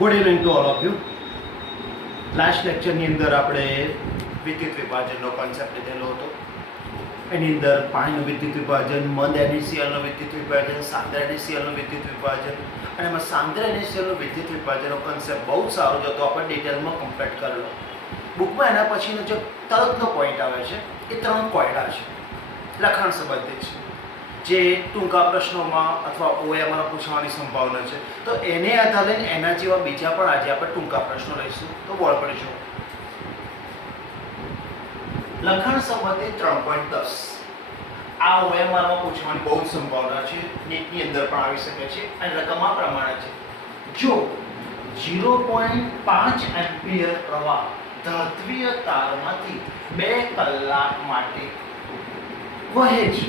Good evening to all of you. Last લેક્ચરની અંદર આપણે વિદ્યુત વિભાજનનો કોન્સેપ્ટ લીધેલો હતો. એની અંદર પાણીનું વિદ્યુત વિભાજન, મંદ NaClનું વિદ્યુત વિભાજન, સાંદ્ર NaClનું વિદ્યુત વિભાજન, અને એમાં સાંદ્ર NaClનું વિદ્યુત વિભાજનનો કોન્સેપ્ટ બહુ જ સારો જ હતો. આપણે ડિટેલમાં કમ્પ્લીટ કરેલો. બુકમાં એના પછીનો જે તરતનો પોઈન્ટ આવે છે એ 3 કોયડા છે, લખાણ સંબંધિત છે, જે ટૂંકા પ્રશ્નોમાં અથવા OMRમાં પૂછવાની સંભાવના છે. તો એને આધારે લઈને એના જેવા બીજા પણ આજે આપણે ટૂંકા પ્રશ્નો લઈશું, તો બોલ પડીશું. લખાણ સંબંધિત 3.10 આ OMRમાં પૂછવાની બહુ જ સંભાવના છે, નીટની અંદર પણ આવી શકે છે. અને રકમ આ પ્રમાણે છે: જો 0.5 એમ્પિયર પ્રવાહ ધાત્વિય તારમાંથી 2 કલાક માટે વહે છે,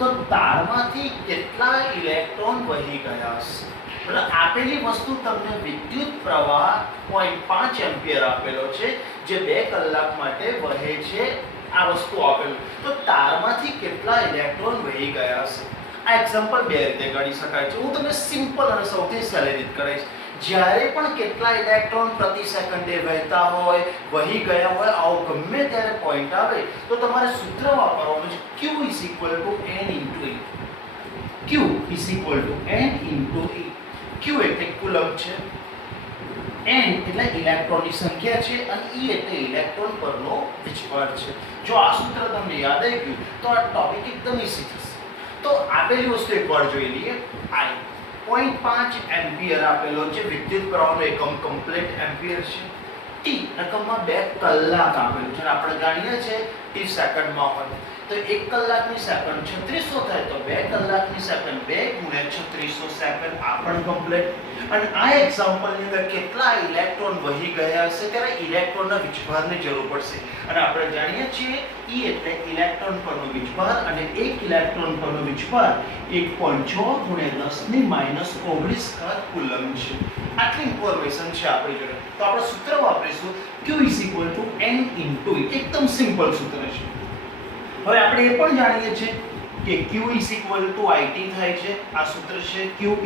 તો તારમાંથી કેટલા ઇલેક્ટ્રોન વહી ગયા હશે? એટલે આપેલી વસ્તુ તમને વિદ્યુત પ્રવાહ 0.5 એમ્પિયર આપેલો છે, જે 2 કલાક માટે વહે છે. આ વસ્તુ આપેલું, તો તારમાંથી કેટલા ઇલેક્ટ્રોન વહી ગયા હશે? આ એક્ઝામ્પલ 2 રીતે ગણી શકાય છે. હું તમને સિમ્પલ અને સૌથી સહેલી રીત કહીશ. જ્યારે પણ કેટલા ઇલેક્ટ્રોન પ્રતિ સેકન્ડે વહેતા હોય, વહી ગયા હોય, આવો ગમે ત્યારે પોઈન્ટ આવે, તો તમારે સૂત્ર વાપરવાનું છે Q = N × E. Q = N × E. Q એટલે કુલમ્બ છે, N એટલે ઇલેક્ટ્રોનની સંખ્યા છે, અને E એટલે ઇલેક્ટ્રોન પરનો વિચભાર છે. જો આ સૂત્ર તમને યાદ આવી ગયું તો આ ટોપિક એકદમ ઈઝી થશે. તો આપેલી વસ્તુ એકવાર જોઈ લઈએ. I 0.5 એમ્પિયર આપેલો છે, વિદ્યુત પ્રવાહનો એકમ કમ્પ્લીટ એમ્પિયર છે. T રકમમાં 2 કલાક આપેલું છે, આપણે જાણીએ છીએ T સેકન્ડમાં હોય તો 1 કલાકની સેકન્ડ 3600 થાય, તો 2 કલાકની સેકન્ડ 2 × 3600 સેકન્ડ આ પણ કમ્પ્લીટ. અને આ એક્ઝામ્પલની અંદર કેટલા ઇલેક્ટ્રોન વહી ગયા હશે ત્યારે ઇલેક્ટ્રોનના વિચભારની જરૂર પડશે. અને આપણે જાણીએ છીએ E એટલે ઇલેક્ટ્રોન પરનો વિચભાર, અને 1 ઇલેક્ટ્રોન પરનો વિચભાર 1.6 × 10⁻19 કુલમ્બ છે. આટલી ઇન્ફોર્મેશન છે આપણી જોડે. તો આપણે સૂત્ર વાપરીશું Q = N × E. એકદમ સિમ્પલ સૂત્ર છે. હવે આપણે એ પણ જાણીએ છીએ કે Q = IT થાય છે. આ સૂત્ર છે Q =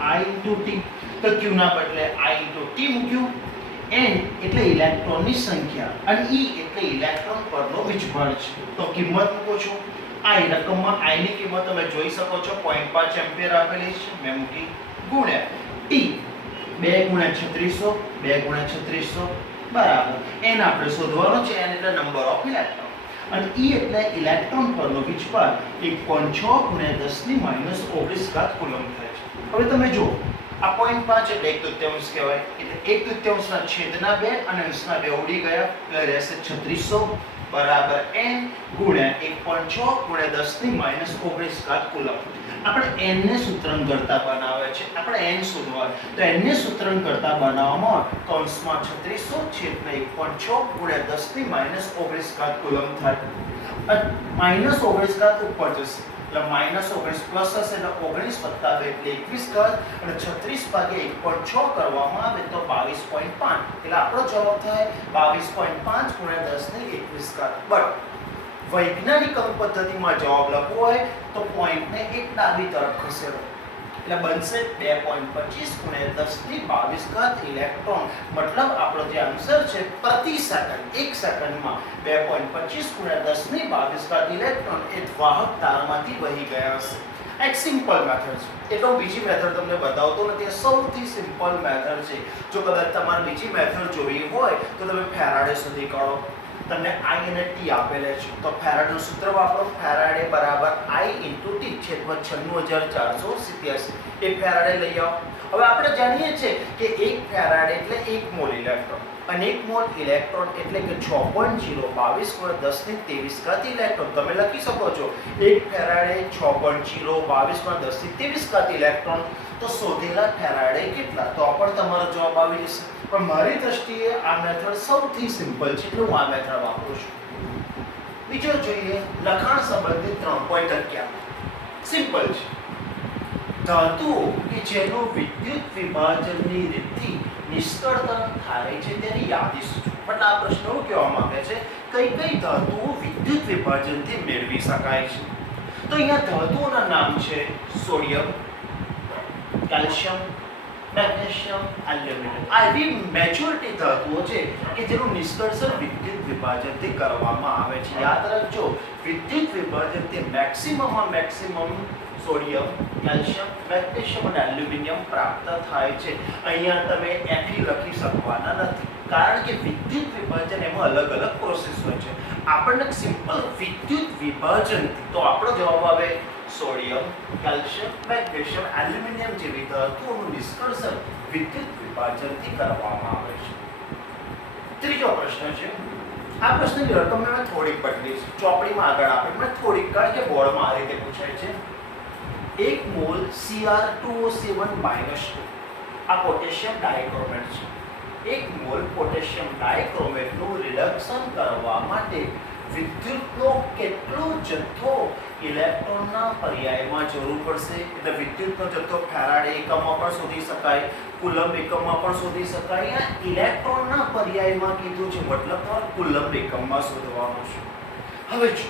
I × T. તો Q ના બદલે I × T મૂક્યું. N એટલે ઇલેક્ટ્રોનની સંખ્યા અને E એટલે ઇલેક્ટ્રોન પરનો વિચભાર છે. તો કિંમત મૂકો છો. I રકમમાં I ની કિંમત તમે જોઈ શકો છો 0.5 એમ્પિયર આપેલી છે, મેં મૂકી, ગુણ્યા T 2 × 3600 2 × 3600 બરાબર N આપણે શોધવાનો છે. N એટલે નંબર ઓફ ઇલેક્ટ્રોન, અને E એટલે ઇલેક્ટ્રોન પરનો વિચભાર 1.6 × 10⁻19 કુલમ્બ થાય છે. હવે તમે જુઓ, આ 0.5 એટલે 1/3 કહેવાય, એટલે 1/3 છેદના 2 અને અંશના 2 ઉડી ગયા, એટલે રહેશે 3600 બરાબર N ગુણ્યા 1.6 × 10⁻19 કુલમ્બ. આપણે N ને સૂત્રણ કરતા બનાવે છે, આપણે N શોધવા, તો N ને સૂત્રણ કરતા બનાવવામાં કૌંસમાં 3600 છેદના 1.6 × 10⁻19 કુલમ્બ થાય. -19 ઉપર જશે એટલે -19 પ્લસ હશે એટલે 19 + 2 એટલે 21 અને 36 ભાગ્યા 1.6 કરવામાં આવે તો 22.5. એટલે આપણો જવાબ થાય 22.5 × 10⁻21. બટ વૈજ્ઞાનિક પદ્ધતિમાં જવાબ લખવો હોય તો પોઈન્ટને એક ડાબી તરફ ખસેડો, એટલે બનશે 2.25 × 10⁻22 ઇલેક્ટ્રોન. મતલબ આપણો જે આન્સર છે પ્રતિ સેકન્ડ, 1 સેકન્ડમાં 2.25 × 10⁻22 ઇલેક્ટ્રોન એ વાહક તારમાંથી વહી ગયા હશે. એક સિમ્પલ મેથડ છે, એટલે હું બીજી મેથડ તમને બતાવતો નથી. આ સૌથી સિમ્પલ મેથડ છે. જો કદાચ તમારે બીજી મેથડ જોવી હોય તો તમે ફેરાડે શોધી કાઢો. તમને I અને T આપેલા છે, તો ફેરાડેનું સૂત્ર વાપરો. ફેરાડે = I × T છેદમાં 96487. એ ફેરાડે લઈ આવો. હવે આપણે જાણીએ છીએ કે 1 ફેરાડે એટલે 1 મોલ ઇલેક્ટ્રોન, અને 1 મોલ ઇલેક્ટ્રોન એટલે કે 6.022 × 10⁻23 ઇલેક્ટ્રોન. તમે લખી શકો છો 1 ફેરાડે 6.022 × 10⁻23 ઇલેક્ટ્રોન. તો શોધેલા ફેરાડે કેટલા? તો પણ તમારો જવાબ આવી જશે. પણ મારી દ્રષ્ટિએ આ મેથડ સૌથી સિમ્પલ છે, એટલે હું આ મેથડ વાપરું છું. બીજો જોઈએ લખાણ સંબંધિત 3.11. સિમ્પલ છે. ધાતુઓ કે જેનો વિદ્યુત વિભાજનની રીતથી નિષ્કળતા થાય છે તેની યાદી સૂચવો. એટલે આ પ્રશ્ન એવું કહેવા માંગે છે કઈ કઈ ધાતુઓ વિદ્યુત વિભાજનથી મેળવી શકાય છે. તો અહીંયા ધાતુઓના નામ છે સોડિયમ, કેલ્શિયમ, મેગ્નેશિયમ, એલ્યુમિનિયમ આ એવી મેજોરિટી ધાતુઓ છે કે જેનું નિષ્કર્ષણ વિદ્યુત વિભાજનથી કરવામાં આવે છે. યાદ રાખજો, વિદ્યુત વિભાજનથી મેક્સિમમમાં મેક્સિમમ સોડિયમ, કેલ્શિયમ, મેગ્નેશિયમ અને એલ્યુમિનિયમ પ્રાપ્ત થાય છે. અહીંયા તમે Fe લખી શકવાના નથી કારણ કે વિદ્યુત વિભાજન એમાં અલગ અલગ પ્રોસેસ હોય છે. આપણને સિમ્પલ વિદ્યુત વિભાજન તો આપણો જવાબ આવે સોડિયમ, કેલ્શિયમ, મેગ્નેશિયમ, એલ્યુમિનિયમ જેવી ધાતુઓનું નિષ્કર્ષણ વિદ્યુત વિભાજનથી કરવામાં આવે છે. ત્રીજો પ્રશ્ન છે. આ પ્રશ્નની રકમ મેં થોડીક બદલી છે. ચોપડીમાં આગળ આપે મેં થોડીક, કારણ કે બોર્ડમાં આ રીતે પૂછાય છે. 1 મોલ Cr2O7 -2 આ પોટેશિયમ ડાયક્રોમેટ છે. 1 મોલ પોટેશિયમ ડાયક્રોમેટનું રિડક્શન કરવા માટે વિદ્યુતનો કેટલો જથ્થો ઇલેક્ટ્રોનના પર્યાયમાં જરૂર પડશે? એટલે વિદ્યુતનો જથ્થો ફેરાડે એકમમાં પણ શોધી શકાય, કુલમ્બ એકમમાં પણ શોધી શકાય. અહીંયા ઇલેક્ટ્રોનના પર્યાયમાં કીધું છે, મતલબ તમારે કુલમ્બ એકમમાં શોધવાનું છે. હવે જો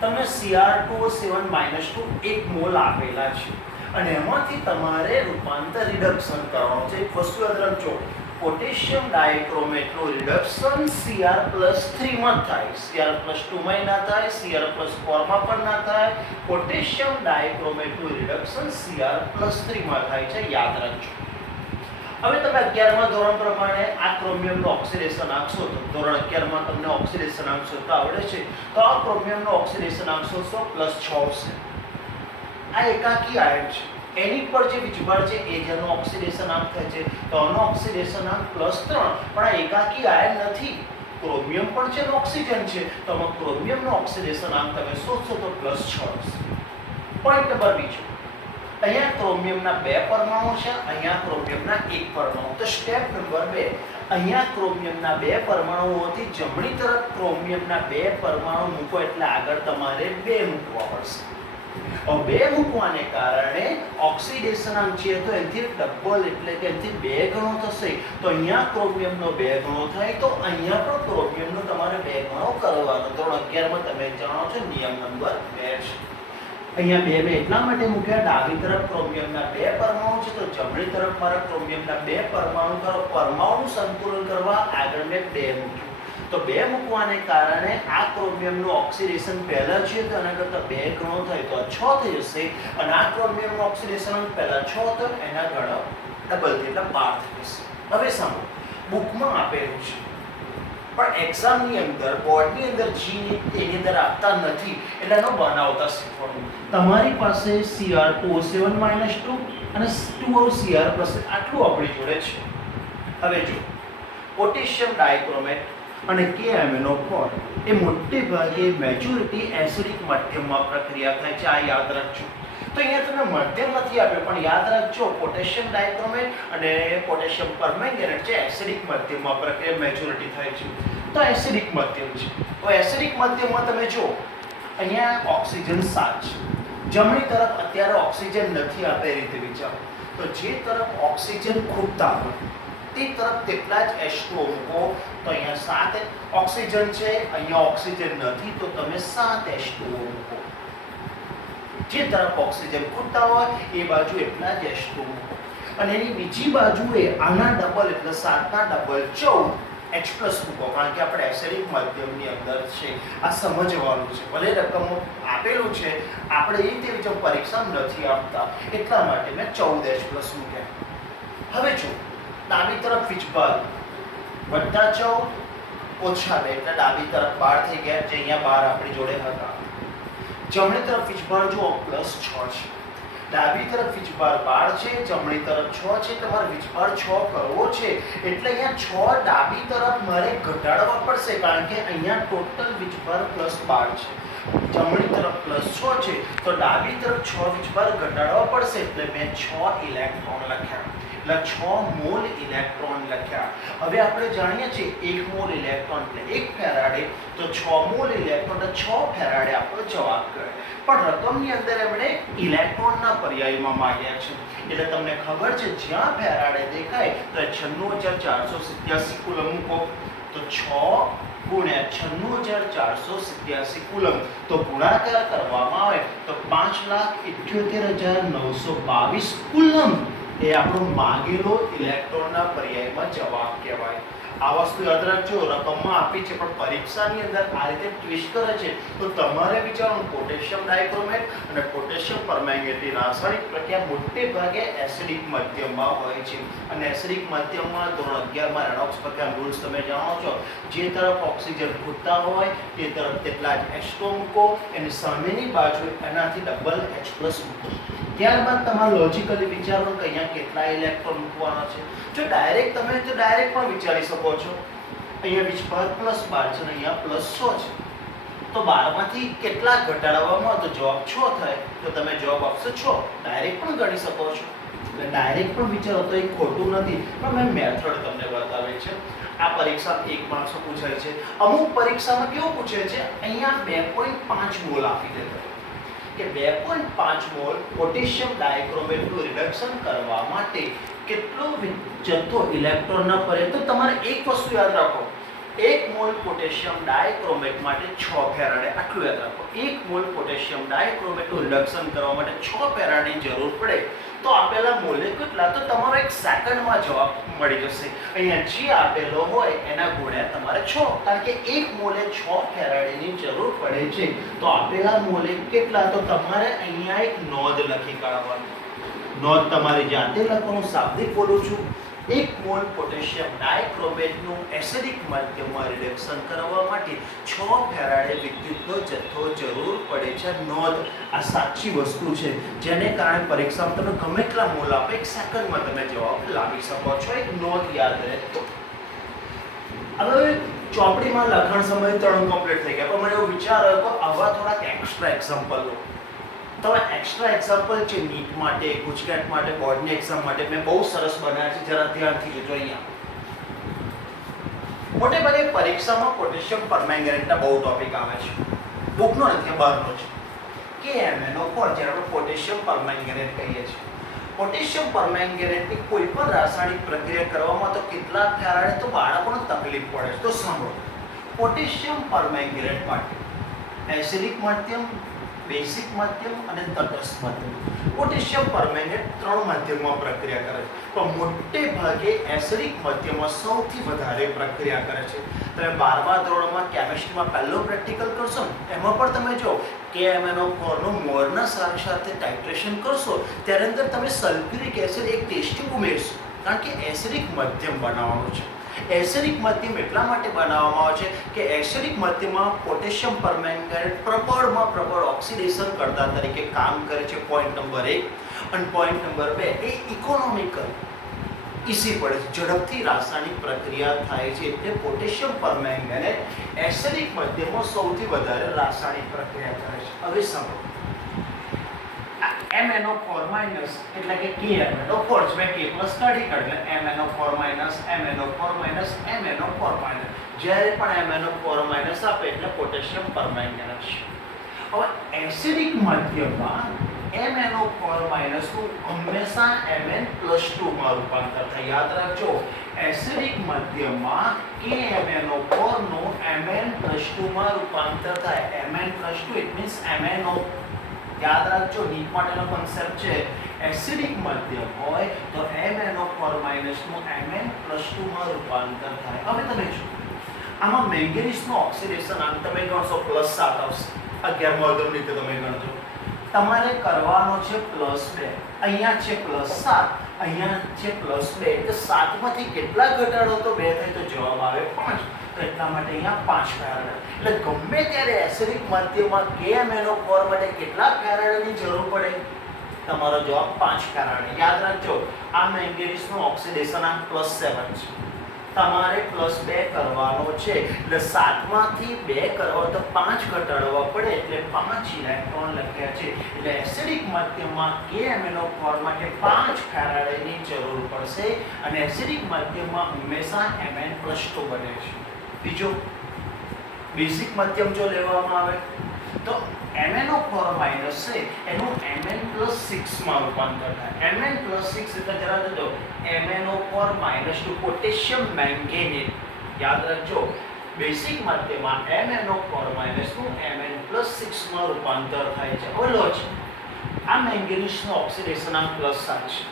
તમને Cr2O7 -2 1 મોલ આપેલા છે અને એમાંથી તમારે રૂપાંતર રિડક્શન કરવાનું છે. એક વસ્તુ યાદ રાખજો, પોટેશિયમ ડાયક્રોમેટનું રિડક્શન Cr+3 માં થાય, Cr+2 માં ના થાય, Cr+4 માં પણ ના થાય. પોટેશિયમ ડાયક્રોમેટનું રિડક્શન Cr+3 માં થાય છે, યાદ રાખજો. હવે તમે 11મા ધોરણ પ્રમાણે આ ક્રોમિયમનો ઓક્સિડેશનાંક શોધો. ધોરણ 11માં તમને ઓક્સિડેશનાંક શોધતા આવડે છે, તો આ ક્રોમિયમનો ઓક્સિડેશનાંક શોધશો +6 છે. આ એકાકી આયન છે, એની પર જે વીજભાર છે એ જેનો ઓક્સિડેશનાંક થાય છે, તો આનો ઓક્સિડેશનાંક +3. પણ આ એકાકી આયન નથી, ક્રોમિયમ પણ છે અને ઓક્સિજન છે, તો આમાં ક્રોમિયમનો ઓક્સિડેશનાંક તમે શોધશો તો +6 હશે. પોઈન્ટ નંબર બીજો, અહીંયા ક્રોમિયમના 2 પરમાણુ છે, અહીંયા ક્રોમિયમના 1 પરમાણુ. તો સ્ટેપ નંબર 2, અહીંયા ક્રોમિયમના 2 પરમાણુઓથી જમણી તરફ ક્રોમિયમના 2 પરમાણુ મૂકો એટલે આગળ તમારે 2 મૂકવા પડશે. હવે 2 મૂકવાને કારણે ઓક્સિડેશનાંક છે તો એનાથી ડબલ એટલે કે એનાથી 2 ગણો થશે. તો અહીંયા ક્રોમિયમનો 2 ગણો થાય તો અહીંયા પણ ક્રોમિયમનો તમારે 2 ગણો કરવાનો. ધોરણ 11માં તમે જાણો છો નિયમ નંબર 2 છે. અહીંયા 2 એટલા માટે મૂક્યા, ડાબી તરફ ક્રોમિયમના 2 પરમાણુ છે તો જમણી તરફ મારા ક્રોમિયમના 2 પરમાણુ કરો. પરમાણુ સંતુલન કરવા આગળ મેં 2 મૂક્યું. તો 2 મૂકવાને કારણે આ ક્રોમિયમનું ઓક્સિડેશન પહેલા છે તો એના કરતાં 2 ગણો થાય તો 6 થઈ જશે, અને આ ક્રોમિયમનું ઓક્સિડેશન પહેલા 6 હતો એના ગણો ડબલ થઈ એટલે 12 થઈ જશે. હવે સાંભળો, બુકમાં આપેલું છે પણ એક્ઝામની અંદર બોર્ડની અંદર જી એની અંદર આપતા નથી, એટલે એનો બનાવતા શીખવાનું. તમારી પાસે Cr2O7 -2 અને 2Cr+ આટલું આપણી જોડે છે. હવે જો પોટેશિયમ ડાયક્રોમેટ અને KMnO4 એ મોટે ભાગે મેજોરિટી એસિડિક માધ્યમમાં પ્રક્રિયા થાય છે, આ યાદ રાખજો. તો અહીંયા તમે માધ્યમ નથી આપ્યો પણ યાદ રાખજો, પોટેશિયમ ડાયક્રોમેટ અને પોટેશિયમ પરમેંગેનેટ છે એસિડિક માધ્યમમાં પ્રક્રિયા મેજોરિટી થાય છે. તો એસિડિક માધ્યમ છે, તો એસિડિક માધ્યમમાં તમે જો અહીંયા ઓક્સિજન 7 છે, જમણી તરફ અત્યારે ઓક્સિજન નથી આપે એ રીતે વિચારો. તો જે તરફ ઓક્સિજન ખૂટતા હોય તે તરફ તેટલા જ H2O મૂકો. તો અહીંયા 7 ઓક્સિજન છે, અહીંયા ઓક્સિજન નથી તો તમે 7 H2O મૂકો. જે તરફ ઓક્સિજન ખૂટતા હોય એ બાજુ એટલા જ H2O મૂકો. અને એની બીજી બાજુએ આના ડબલ એટલે 7 ના ડબલ 14 H+ મૂકો, કારણ કે આપણે એસિડિક માધ્યમની અંદર છે. આ સમજવાનું છે, ભલે રકમ આપેલું છે આપણે એ રીતે પરીક્ષા નથી આપતા એટલા માટે મેં 14 H+ મૂક્યા. હવે જો ડાબી તરફ વીજભાર +14 -2 એટલે ડાબી તરફ 12 થઈ ગયા, જે અહીંયા 12 આપણી જોડે હતા. જમણી તરફ વીજભાર જુઓ +6 છે, ડાબી તરફ વીજભાર 12 છે, જમણી તરફ 6 છે. તમારે વીજભાર 6 કરવો છે એટલે અહીંયા 6 ડાબી તરફ મારે ઘટાડવા પડશે, કારણ કે અહીંયા ટોટલ વીજભાર +12 છે, જમણી તરફ +6 છે. તો ડાબી તરફ 6 વીજભાર ઘટાડવા પડશે એટલે મેં 6 ઇલેક્ટ્રોન લખ્યા, એટલે 6 મોલ ઇલેક્ટ્રોન લખ્યા. હવે આપણે જાણીએ છીએ 1 મોલ ઇલેક્ટ્રોન એટલે 1 ફેરાડે, તો 6 મોલ ઇલેક્ટ્રોન એટલે 6 ફેરાડે આપણો જવાબ કહે. પણ રકમની અંદર એમણે ઇલેક્ટ્રોનના પર્યાયમાં માંગ્યા છે, એટલે તમને ખબર છે જ્યાં ફેરાડે દેખાય તો 96487 કુલમ મૂકો. તો 6 ગુણ્યા 96487 કુલમ, તો ગુણાકાર કરવામાં આવે તો 5,78,922 કુલમ એ આપણો માંગેલો ઇલેક્ટ્રોનના પર્યાયમાં જવાબ કહેવાય. આ વસ્તુ યાદ રાખજો, રકમમાં આપી છે પણ પરીક્ષાની અંદર આ રીતે ટ્વિસ્ટ કરે છે તો તમારે વિચારવાનું પોટેશિયમ ડાયક્રોમેટ અને પોટેશિયમ પરમેંગનેટની રાસાયણિક પ્રક્રિયા મોટે ભાગે એસિડિક માધ્યમમાં હોય છે. અને એસિડિક માધ્યમમાં ધોરણ 11માં રેડોક્સ પ્રક્રિયા રૂલ્સ તમે જાણો છો, જે તરફ ઓક્સિજન ખૂટતા હોય તે તરફ તેટલા જ H2 મૂકો, એની સામેની બાજુ એનાથી ડબલ H+ મૂકો. ત્યારબાદ તમારે લોજિકલી વિચારવાનું કે અહીંયા કેટલા ઇલેક્ટ્રોન મૂકવાના છે. જો ડાયરેક્ટ તમે તો ડાયરેક્ટ પણ વિચારી શકો છો, અહીંયા વિચભાર +12 છે અને અહીંયા +6 છે, તો 12 માંથી કેટલા ઘટાડવામાં તો જવાબ 6 થાય, તો તમે જવાબ આપશો 6. ડાયરેક્ટ પણ ગણી શકો છો, એટલે ડાયરેક્ટ પણ વિચારો તો એ ખોટું નથી, પણ મેં મેથડ તમને બતાવી છે. આ પરીક્ષા 1 માર્ક્સ પૂછાય છે. અમુક પરીક્ષામાં કેવું પૂછે છે, અહીંયા 2.5 મોલ આપી દેતા કે 2.5 મોલ પોટેશિયમ ડાયક્રોમેટનું રિડક્શન કરવા માટે કેટલો જથ્થો ઇલેક્ટ્રોનના પર્યાય. તો તમારે એક વસ્તુ યાદ રાખો, 1 મોલ પોટેશિયમ ડાયક્રોમેટ માટે 6 ફેરાડે. આટલું યાદ રાખો, 1 મોલ પોટેશિયમ ડાયક્રોમેટનું રિડક્શન કરવા માટે 6 ફેરાડની જરૂર પડે. તો આપેલા મોલે કેટલા, તો તમારો 1 સેકન્ડમાં જવાબ મળી જશે. અહીંયા જે આપેલો હોય એના ગુણ્યા તમારે 6, કારણ કે 1 મોલે 6 ફેરાડની જરૂર પડે છે. તો આપેલા મોલે કેટલા, તો તમારે અહીંયા એક નોંધ લખી કાઢવાની. નોંધ તમારી જાતે લખવાનું, શાબ્દિક બોલું છું. 1 મોલ પોટેશિયમ ડાયક્રોમેટનું એસિડિક માધ્યમમાં રિડક્શન કરવા માટે 6 ફેરાડે વિદ્યુતનો જથ્થો જરૂર પડે છે. નોંધ, આ સાચી વસ્તુ છે, જેને કારણે પરીક્ષામાં તમે ગમે એટલા મોલ આપો 1 સેકન્ડમાં તમે જવાબ લાવી શકો છો. એક નોંધ યાદ રહે. તો હવે ચોપડીમાં લખાણ સમય 3 કમ્પ્લીટ થઈ ગયા, પણ મને એવું વિચાર આવ્યો કે આવા થોડાક એક્સ્ટ્રા એક્ઝામ્પલ લો. તો એક્સ્ટ્રા એક્ઝામ્પલ છે નીટ માટે, ગુજકેટ માટે, બોર્ડની એક્ઝામ માટે મેં બહુ સરસ બનાવ્યા છે, જરા ધ્યાનથી જોજો. અહીંયા મોટે ભાગે પરીક્ષામાં પોટેશિયમ પરમેંગનેટના બહુ ટોપિક આવે છે, બુકનો નથી, બહારનો છે. KMnO4 જેને આપણે પોટેશિયમ પરમેંગનેટ કહીએ છીએ. પોટેશિયમ પરમેંગનેટની કોઈ પણ રાસાયણિક પ્રક્રિયા કરવામાં તો કેટલા ફેરાડે, તો બાળકોને તકલીફ પડે છે. તો સાંભળો, પોટેશિયમ પરમેંગનેટ માટે એસિડિક માધ્યમ, બેઝિક માધ્યમ અને તટસ્થ માધ્યમ. પોટેશિયમ પરમેંગનેટ 3 માધ્યમમાં પ્રક્રિયા કરે છે, પણ મોટે ભાગે એસિડિક માધ્યમમાં સૌથી વધારે પ્રક્રિયા કરે છે. તમે 12મા ધોરણમાં કેમિસ્ટ્રીમાં પહેલો પ્રેક્ટિકલ કરશો ને, એમાં પણ તમે જો KMnO4 નું મોરના સાથે ટાઇટ્રેશન કરશો, ત્યારે અંદર તમે સલ્ફ્યુરિક એસિડ એક ટેસ્ટ ઉમેરશો, કારણ કે એસિડિક માધ્યમ બનાવવાનું છે. એસિડિક માધ્યમ એટલા માટે બનાવવામાં આવે છે કે એસિડિક માધ્યમમાં પોટેશિયમ પરમેંગનેટ પ્રબળ ઓક્સિડેશન કરતા તરીકે કામ કરે છે. Point number 1. અને પોઈન્ટ નંબર 2, એ ઇકોનોમિકલ ઈસી પડે છે, ઝડપથી રાસાયણિક પ્રક્રિયા થાય છે. એટલે પોટેશિયમ પરમેંગનેટ એસિડિક માધ્યમમાં સૌથી વધારે રાસાયણિક પ્રક્રિયા કરે છે. હવે સાંભળો, MnO4- એટલે કે KMnO4 મેં K+ કાઢી એટલે MnO4- MnO4- જ્યારે પણ MnO4- આપે એટલે પોટેશિયમ પરમેંગનેટ છે. હવે એસિડિક માધ્યમમાં MnO4- નું હંમેશા Mn+2 માં રૂપાંતર થાય. યાદ રાખજો, એસિડિક માધ્યમમાં KMnO4 નું Mn+2 માં રૂપાંતર થાય. Mn+2 it means MnO. યાદ રાખજો, નીટ માટેનો કોન્સેપ્ટ છે, એસિડિક માધ્યમ હોય તો MnO4- નું Mn+2 માં રૂપાંતર થાય. હવે તમે જો આમાં મેંગેનીઝનું ઓક્સિડેશન આમ તમે ગણશો +7 આવશે. 11મા અધ્યાયની રીતે તમે ગણજો. તમારે કરવાનો છે +2, અહીંયા છે +7, અહીંયા છે +2, એટલે 7 માંથી કેટલા ઘટાડો તો 2 થાય, તો જવાબ આવે 5. તો એટલા માટે અહીંયા 5 ફેરાડ. એટલે ગમે ત્યારે એસિડિક માધ્યમમાં KMnO4 માટે કેટલા ફેરાડની જરૂર પડે, તમારો જવાબ 5 ફેરાડ. યાદ રાખજો, આ મેંગેનીઝનું ઓક્સિડેશન આમ +7 છે, તમારે +2 કરવાનો છે, એટલે 7 માંથી 2 કરવા તો 5 ઘટાડવા પડે, એટલે 5 ઇલેક્ટ્રોન લખ્યા છે. એટલે એસિડિક માધ્યમમાં KMnO4 માટે 5 ફેરાડની જરૂર પડશે અને એસિડિક માધ્યમમાં હંમેશા Mn+2 બને છે. બીજો બેઝિક માધ્યમ જો લેવામાં આવે તો MnO4- છે એનું Mn+6 માં રૂપાંતર થાય. Mn+6 એટલે જરા જોજો, MnO4- પોટેશિયમ મેંગેનેટ. યાદ રાખજો, બેઝિક માધ્યમમાં MnO4- નું Mn+6 માં રૂપાંતર થાય છે. હવે લો છે, આ મેંગેનીઝનું ઓક્સિડેશન આમ +7 છે,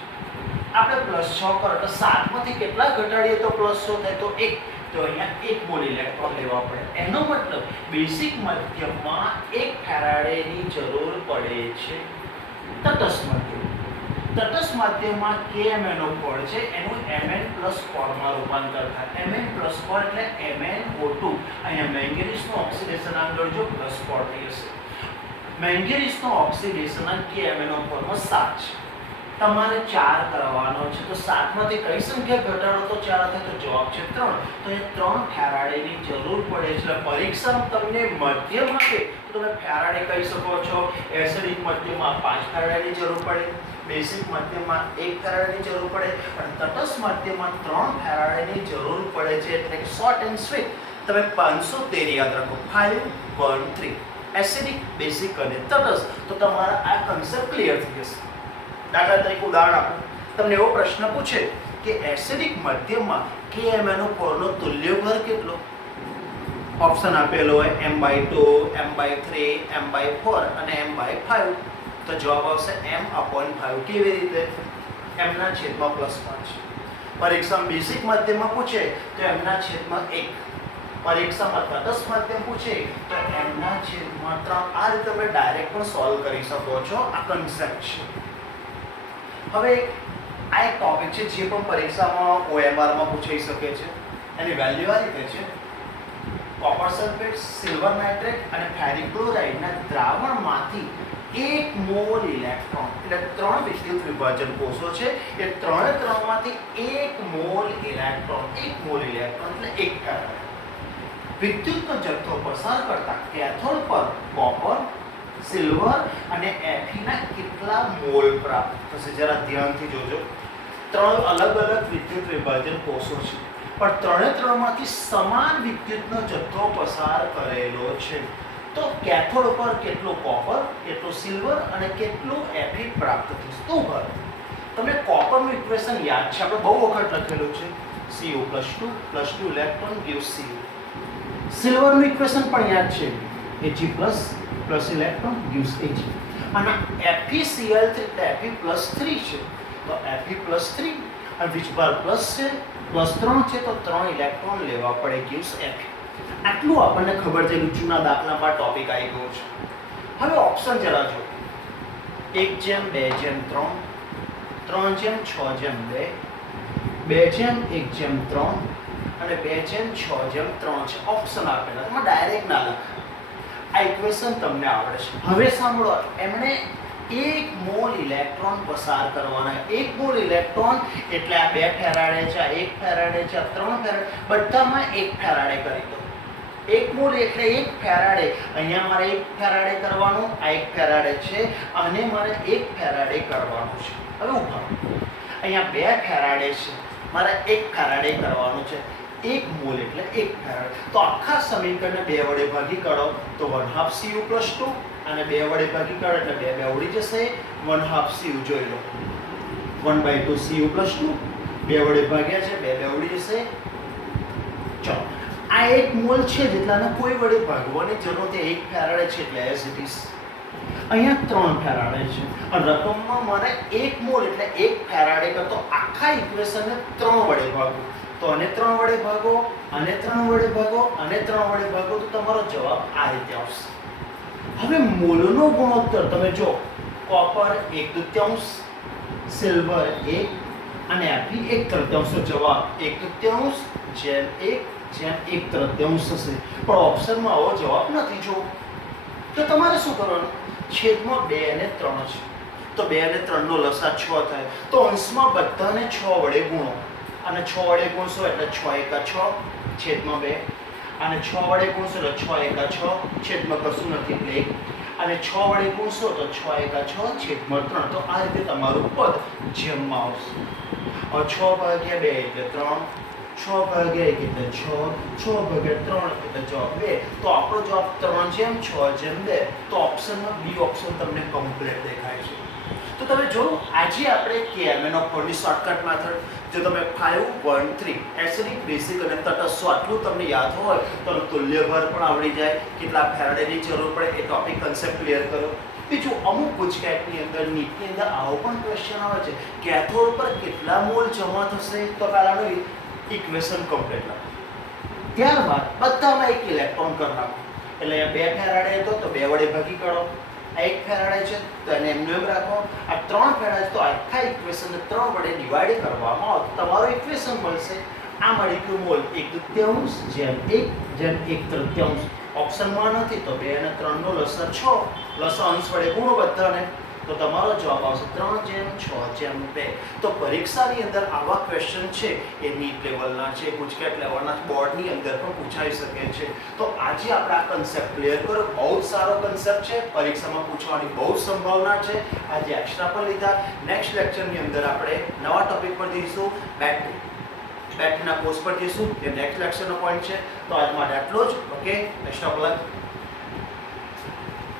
આપણે +6 કરો તો 7 માંથી કેટલા ઘટાડીએ તો +6 થાય તો 1, તો અહીંયા 1 મોલ ઇલેક્ટ્રોન લેવા પડે. એનો મતલબ બેઝિક માધ્યમમાં 1 ફેરાડેની જરૂર પડે છે. તટસ્થ માધ્યમ, તટસ્થ માધ્યમમાં KMnO4 છે એનું Mn+4 માં રૂપાંતર થાય. Mn+4 એટલે MnO2. અહીંયા મેંગેનીઝનો ઓક્સિડેશન આંક જો +4 થઈ જશે. મેંગેનીઝનો ઓક્સિડેશન આંક KMnO4 માં 7 છે. તમારે 4 કરવાનો છે તો 7 માંથી કઈ સંખ્યા ઘટાડો તો 4 થાય તો જવાબ છે 3. તો એ 3 ફેરાડેની જરૂર પડે છે. એટલે પરીક્ષામાં તમને મધ્યમ આપે તો તમે ફેરાડે કહી શકો છો. એસિડિક મધ્યમમાં 5 ફેરાડેની જરૂર પડે, બેઝિક મધ્યમમાં 1 ફેરાડેની જરૂર પડે અને તટસ્થ મધ્યમમાં 3 ફેરાડેની જરૂર પડે છે. એટલે કે શોર્ટ એન્ડ સ્વીટ તમે 513 યાદ રાખો. 5 1 3 એસિડિક, બેઝિક અને તટસ્થ. તો તમારા આ કન્સેપ્ટ ક્લિયર થઈ જશે. દાખલા તરીકે ઉદાહરણ આપો, તમને એવો પ્રશ્ન પૂછે કે એસિડિક મધ્યમમાં KMnO4 નો તુલ્યભાર કેટલો? ઓપ્શન આપેલો હોય m/2, m/3, m/4 અને m/5. તો જવાબ આવશે m/5. કેવી રીતે? m ના છેદમાં +5. પરીક્ષામાં બેઝિક માધ્યમમાં પૂછે તો m ના છેદમાં 1. પરીક્ષામાં તટસ્થ માધ્યમ પૂછે તો m ના છેદમાં 3. આ રીતે તમે ડાયરેક્ટ પણ સોલ્વ કરી શકો છો. આ કન્સેપ્ટ છે. હવે આ એક ટોપિક છે જે પણ પરીક્ષામાં OMR માં પૂછાઈ શકે છે. એની વેલ્યુ આ રીતે છે: કોપર સલ્ફેટ, સિલ્વર નાઇટ્રેટ અને ફેરિક ક્લોરાઇડના દ્રાવણમાંથી 1 મોલ ઇલેક્ટ્રોન, એટલે 3 વિદ્યુત વિભાજન કોષો છે, એ ત્રણેમાંથી 1 મોલ ઇલેક્ટ્રોન, 1 મોલ ઇલેક્ટ્રોન એટલે 1 ફેરાડે વિદ્યુતનો જથ્થો પસાર કરતા કેથોડ પર કોપર, સિલ્વર અને Fe ના કેટલા મોલ પ્રાપ્ત થશે? જરા ધ્યાનથી જોજો. 3 અલગ અલગ વિદ્યુત વિભાજન કોષો છે પણ ત્રણેમાંથી સમાન વિદ્યુતનો જથ્થો પસાર કરેલો છે. તો કેથોડ પર કેટલું કોપર, કેટલું સિલ્વર અને કેટલું Fe પ્રાપ્ત થશે? તો તમને કોપરનું ઇક્વેશન યાદ છે, આપણે બહુ વખત લખેલું છે. Cu+2 electron gives Cu. સિલ્વરનું ઇક્વેશન પણ યાદ છે. Ag+ electron gives Ag. અને FeCl3 એટલે Fe+3 છે. તો Fe+3 અને વીજભાર પ્લસ છે, +3 છે તો 3 ઇલેક્ટ્રોન લેવા પડે gives Fe. આટલું આપણને ખબર છે. જૂના દાખલામાં ટોપિક આવી ગયો છે. હવે ઓપ્શન જરા જો: 1/2/3, 3/6/2, 2/1/3 અને 2/6/3 છે. ઓપ્શન આપેલા એમાં ડાયરેક્ટ ના લખાય. આ ઇક્વેશન તમને આવડે છે. હવે સાંભળો, એમણે 1 મોલ ઇલેક્ટ્રોન પસાર કરવાના. 1 મોલ ઇલેક્ટ્રોન એટલે આ 2 ફેરાડે છે, આ 1 ફેરાડે છે, આ 3 ફેરાડે, બધામાં 1 ફેરાડે કરી દો. 1 મોલ એટલે 1 ફેરાડે. અહીંયા મારે 1 ફેરાડે કરવાનું, આ 1 ફેરાડે છે અને મારે 1 ફેરાડે કરવાનું છે. હવે ઉભા, અહીંયા 2 ફેરાડે છે, મારે 1 ફેરાડે કરવાનું છે. 1 મોલ એટલે 1 ફેરાડે. તો આખા સમીકરણને 2 વડે ભાગી કાઢો તો 1/2 Cu+2 અને 2 વડે ભાગી કાઢો એટલે 2 ઉડી જશે. 1/2 Cu જોઈ લો, 1/2 Cu+2, 2 વડે ભાગ્યા છે, 2 ઉડી જશે. ચલો, આ 1 મોલ છે જેટલાને કોઈ વડે ભાગવાની જરૂર નથી. 1 ફેરાડે છે એટલે એઝ ઇટ ઇઝ. અહીંયા 3 ફેરાડે છે અને રકમમાં મારે 1 મોલ એટલે 1 ફેરાડે કરતો આખા ઇક્વેશનને 3 વડે ભાગો. તો આને 3 વડે ભાગો, આને 3 વડે ભાગો, આને 3 વડે ભાગો તો તમારો જવાબ આ રીતે આવશે. હવે મોલનો ગુણોત્તર તમે જો: કોપર 1/3, સિલ્વર 1 અને Fe 1/3. તો જવાબ 1/3/1/1/1/3 થશે. પણ ઓપ્શનમાં આવો જવાબ નથી. જો તો તમારે શું કરવાનું? છેદમાં 2 અને 3 છે તો 2 અને 3 નો લસા 6 થાય. તો અંશમાં બધાને 6 વડે ગુણો અને 6 વડે ગુણશો એટલે 6 × 6 છેદમાં 2 અને 6 વડે ગુણશો એટલે 6 × 6 છેદમાં કશું નથી એટલે 1 અને 6 વડે ગુણશો તો 6 × 6 છેદમાં 3. તો આ રીતે તમારું પદ જેમમાં આવશે. 6/2 એટલે 3, 6/1 એટલે 6, 6/3 એટલે જવાબ 2. તો આપણો જવાબ 3/6/2. તો ઓપ્શનમાં બી ઓપ્શન તમને કમ્પ્લીટ દેખાય છે. તો તમે જો આજે આપણે KMnO4 ની શોર્ટકટ મેથડ, જો તમે 5 1 3 એસિડિક, બેઝિક અને તટસ્થ આટલું તમને યાદ હોય તો તુલ્યભાર પણ આવડી જાય, કેટલા ફેરાડેની જરૂર પડે એ ટોપિક કન્સેપ્ટ ક્લિયર કરો. બીજું અમુક ગુજકેટની અંદર નીટની અંદર આવો પણ ક્વેશ્ચન આવે છે કેથોડ પર કેટલા મોલ જમા થશે તો પહેલાનું ઇક્વેશન કમ્પ્લીટ લખો. ત્યારબાદ બધામાં એક ઇલેક્ટ્રોન કરી નાખો. એટલે 2 ફેરાડે હતો તો 2 વડે ભાગી કાઢો. આ 1 ફેરાડે છે તો એને એમ રાખો. આ 3 ફેરાડે તો આખા ઇક્વેશનને 3 વડે ડિવાઈડ કરવામાં આવે તો તમારું ઇક્વેશન મળશે. આ મળી ગયું મોલ 1/3 જેમ 1/3. ઓપ્શનમાં નથી તો 2 અને 3 નો લસા 6. લસા અંશ વડે ગુણો બધાને તો તમારો જવાબ આવશે 3/6/2. તો પરીક્ષાની અંદર આવા ક્વેશ્ચન છે એ નીટ લેવલના છે, ગુજકેટ લેવલના, બોર્ડની અંદર પણ પૂછાઈ શકે છે. તો આજે આપણે આ કન્સેપ્ટ ક્લિયર કર્યો. બહુ જ સારો કન્સેપ્ટ છે, પરીક્ષામાં પૂછવાની બહુ જ સંભાવના છે. આજે એક્સ્ટ્રા પર લીધા. નેક્સ્ટ લેક્ચરની અંદર આપણે નવા ટોપિક પર જઈશું, બેટરીના કોર્સ પર જઈશું, કે નેક્સ્ટ લેક્ચરનો પોઈન્ટ છે. તો આજ માટે આટલો જ. Okay, best of luck.